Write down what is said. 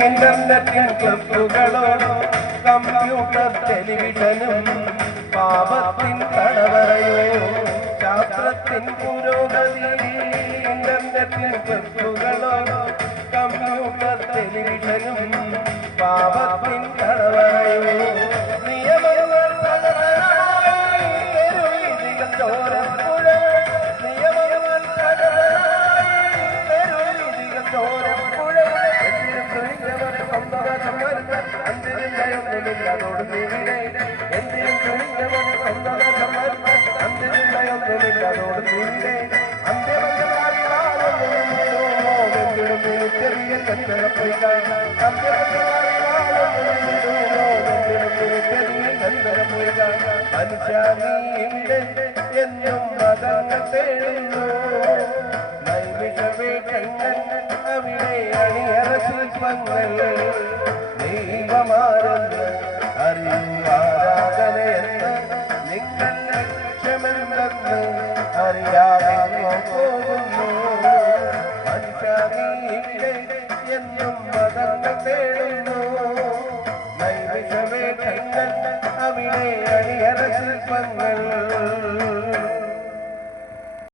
ഇന്റർനെറ്റിൻ ക്ലബുകളോടും computer ടെലിവിഷനും പാപത്തിൻ തടവറയോ ശാസ്ത്രത്തിൻ പുരോഗതി ഇന്റർനെറ്റിൻ ക്ലബുകളോടും computer ടെലിവിഷനും പാപത്തിൻ തടവറയോ നിയമങ്ങൾ മനുഷ്യനീന്റെ എന്നും മതങ്ങൾ തേടുന്നു നൈമിഷവേഷങ്ങൾ അവിടെ അണിയറ ശില്പങ്ങൾ ദൈവമാരെന്ന് അറിയുവാരാധനയെന്ന് നിങ്ങൾ ലക്ഷ്യമെന്തെന്ന് അറിയാതെ പോകുന്നു മനുഷ്യനീന്റെ എന്നും മതങ്ങൾ തേടുന്നു നൈമിഷവേഷങ്ങൾ അവിടെ അണിയറ ശില്പങ്ങൾ